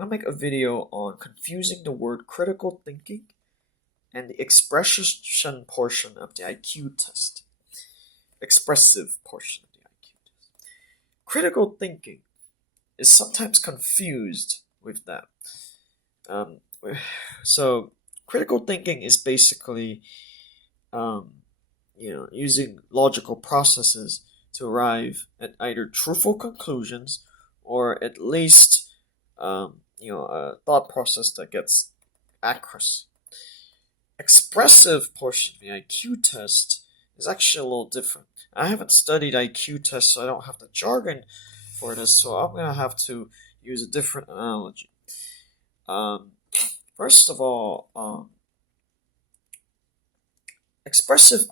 going to make a video on confusing the word critical thinking and the expression portion of the IQ test. Expressive portion of the IQ test. Critical thinking is sometimes confused with that. So critical thinking is basically using logical processes to arrive at either truthful conclusions or at least a thought process that gets accuracy. Expressive portion of the IQ test is actually a little different. I haven't studied IQ tests, so I don't have the jargon for this, so I'm going to have to use a different analogy. First of all, expressive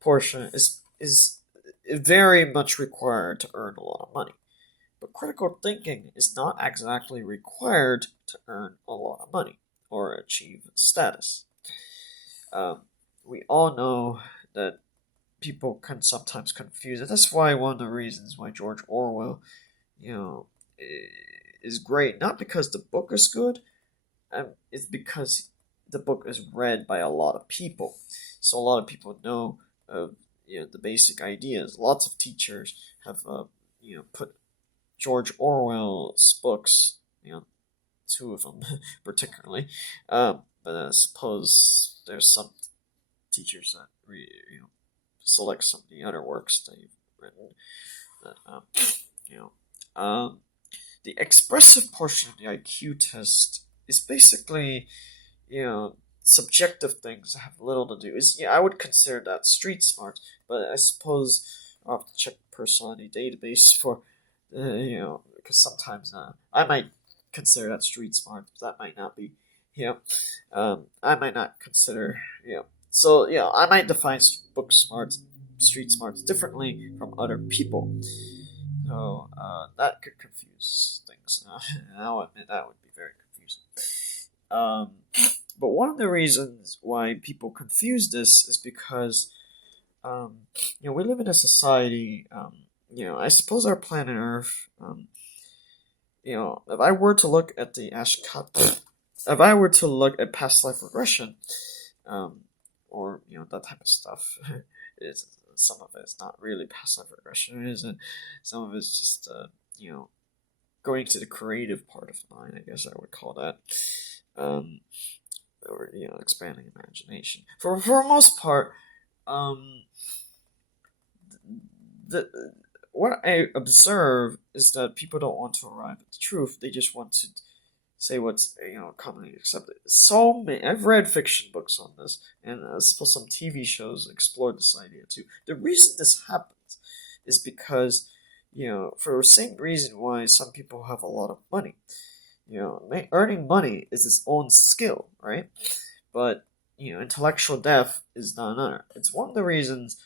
portion is very much required to earn a lot of money. But critical thinking is not exactly required to earn a lot of money or achieve status. We all know that people can sometimes confuse it. That's why one of the reasons why George Orwell, is great. Not because the book is good, it's because the book is read by a lot of people. So a lot of people know the basic ideas. Lots of teachers have put George Orwell's books, two of them particularly, but I suppose there's some teachers that select some of the other works that you've written. The expressive portion of the IQ test is basically, subjective things that have little to do. I would consider that street smart, but I suppose I'll have to check the personality database for, because sometimes I might consider that street smart, but that might not be, I might not consider, So, I might define book smarts, street smarts differently from other people. So, that could confuse things. I'll admit that would be very confusing. But one of the reasons why people confuse this is because, we live in a society, I suppose our planet Earth, if I were to look at if I were to look at past life regression, or, that type of stuff, some of it is not really past life regression, isn't. Some of it's just, going to the creative part of mind, I guess I would call that. Or, expanding imagination. For the most part, what I observe is that people don't want to arrive at the truth. They just want to say what's commonly accepted. I've read fiction books on this, and I suppose some TV shows explored this idea too. The reason this happens is because for the same reason why some people have a lot of money. Earning money is its own skill, right? But intellectual depth is not another. It's one of the reasons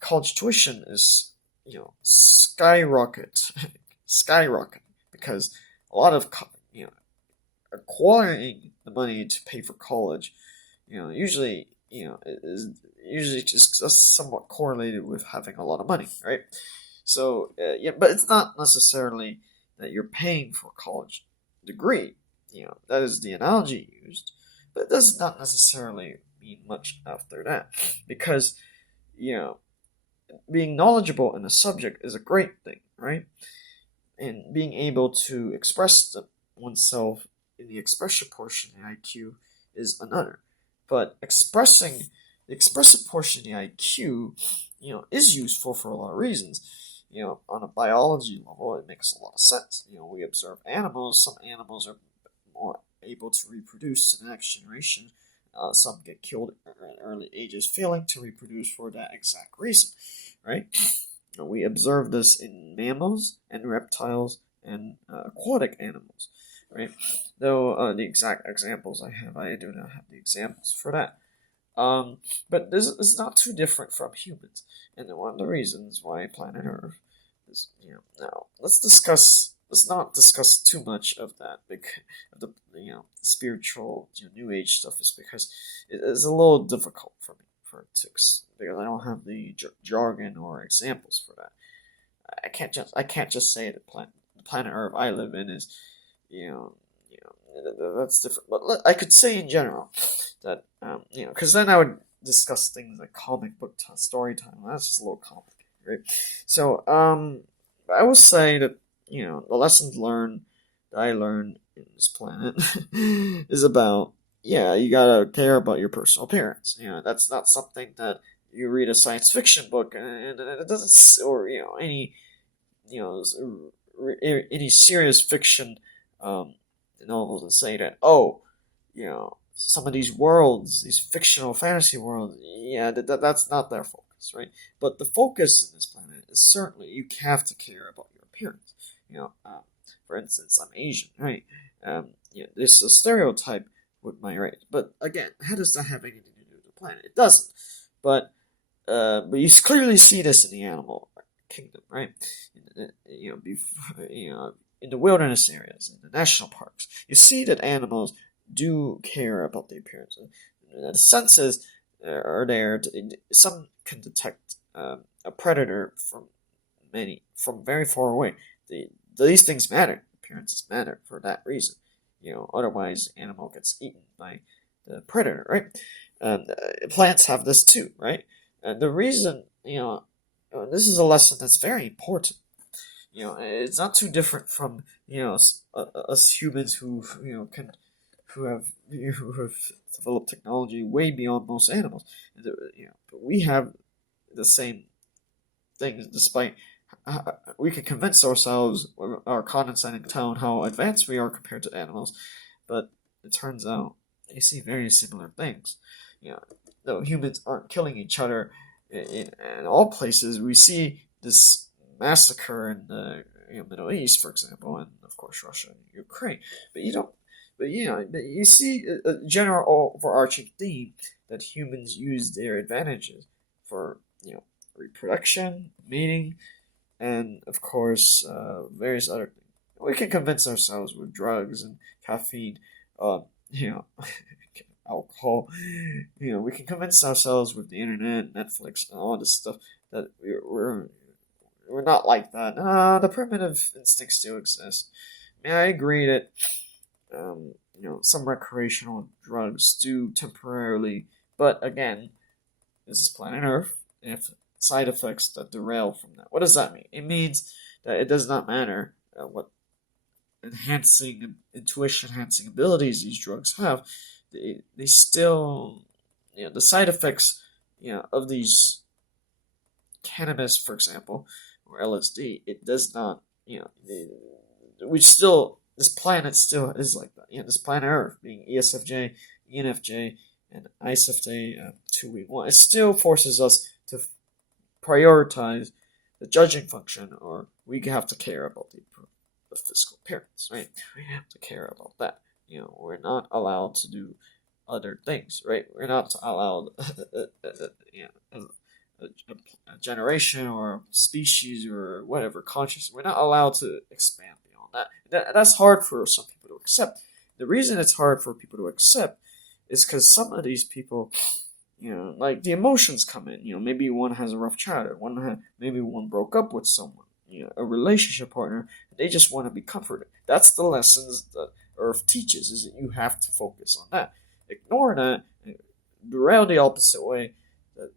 college tuition is skyrocket because a lot of acquiring the money to pay for college, usually is just somewhat correlated with having a lot of money, right? So but it's not necessarily that you're paying for a college degree. That is the analogy used, but it does not necessarily mean much after that, because being knowledgeable in a subject is a great thing, right? And being able to express oneself in the expression portion of the IQ is another. But the expressive portion of the IQ, is useful for a lot of reasons. On a biology level, it makes a lot of sense. We observe animals. Some animals are more able to reproduce to the next generation. Some get killed at early ages, failing to reproduce for that exact reason, right? We observe this in mammals and reptiles and aquatic animals, right? Though the exact examples I do not have the examples for that. But this is not too different from humans, and one of the reasons why planet Earth is, now let's not discuss too much of that, of the spiritual New Age stuff, is because it is a little difficult for me because I don't have the jargon or examples for that. I can't just say the planet Earth I live in is, that's different. But I could say in general that because then I would discuss things like comic book story time. That's just a little complicated, right? So I will say that the lessons learned that I learned in this planet is about you gotta care about your personal appearance. That's not something that you read a science fiction book and it doesn't, or any serious fiction novels and say that some of these worlds, these fictional fantasy worlds, that's not their focus, right? But the focus in this planet is certainly you have to care about your appearance. For instance, I'm Asian, right? There's a stereotype with my race, but again, how does that have anything to do with the planet? It doesn't. But you clearly see this in the animal kingdom, right? In the wilderness areas, in the national parks, you see that animals do care about the appearance. The senses are there. Some can detect a predator from very far away. These things matter. Appearances matter for that reason. Otherwise, the animal gets eaten by the predator, right? Plants have this too, right? And the reason, this is a lesson that's very important. It's not too different from us humans who have developed technology way beyond most animals. But we have the same things, despite we can convince ourselves with our condescending tone how advanced we are compared to animals, but it turns out they see very similar things. Though humans aren't killing each other in all places, we see this massacre in the Middle East, for example, and of course Russia and Ukraine. But you see a general overarching theme that humans use their advantages for reproduction, mating, and of course various other things. We can convince ourselves with drugs and caffeine, alcohol. We can convince ourselves with the internet, Netflix, and all this stuff that we're not like that. The primitive instincts still exist. I agree that some recreational drugs do temporarily, but again, this is planet Earth, and if side effects that derail from that. What does that mean? It means that it does not matter what intuition enhancing abilities these drugs have. They still, the side effects, of these cannabis, for example, or LSD, it does not, this planet still is like that. This planet Earth, being esfj, enfj, and isfj 2v1, it still forces us to prioritize the judging function, or we have to care about the physical appearance, right? We have to care about that. We're not allowed to do other things, right? We're not allowed a generation or a species or whatever consciousness. We're not allowed to expand beyond that. That's hard for some people to accept. The reason it's hard for people to accept is because some of these people, like the emotions come in. Maybe one has a rough childhood. Maybe one broke up with someone. A relationship partner. They just want to be comforted. That's the lessons that Earth teaches. Is that you have to focus on that. Ignore that. Derail the opposite way. That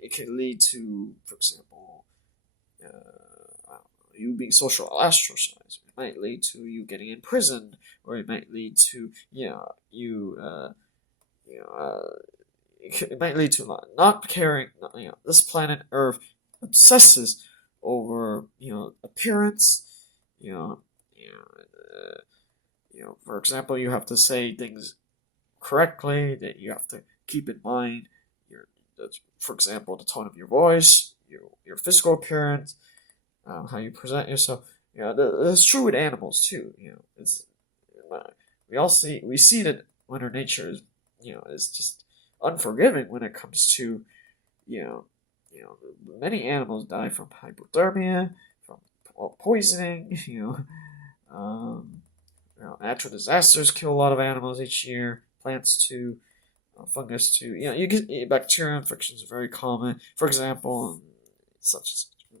it can lead to, for example, you being social ostracized. It might lead to you getting imprisoned, or it might lead to it might lead to not caring. This planet Earth obsesses over appearance. For example, you have to say things correctly. That you have to keep in mind for example, the tone of your voice, your physical appearance, how you present yourself. That's true with animals too. We see that Mother Nature is just unforgiving when it comes to many animals die from hypothermia, from poisoning. Natural disasters kill a lot of animals each year. Plants too. Fungus too. You get bacterial infections are very common. For example, such as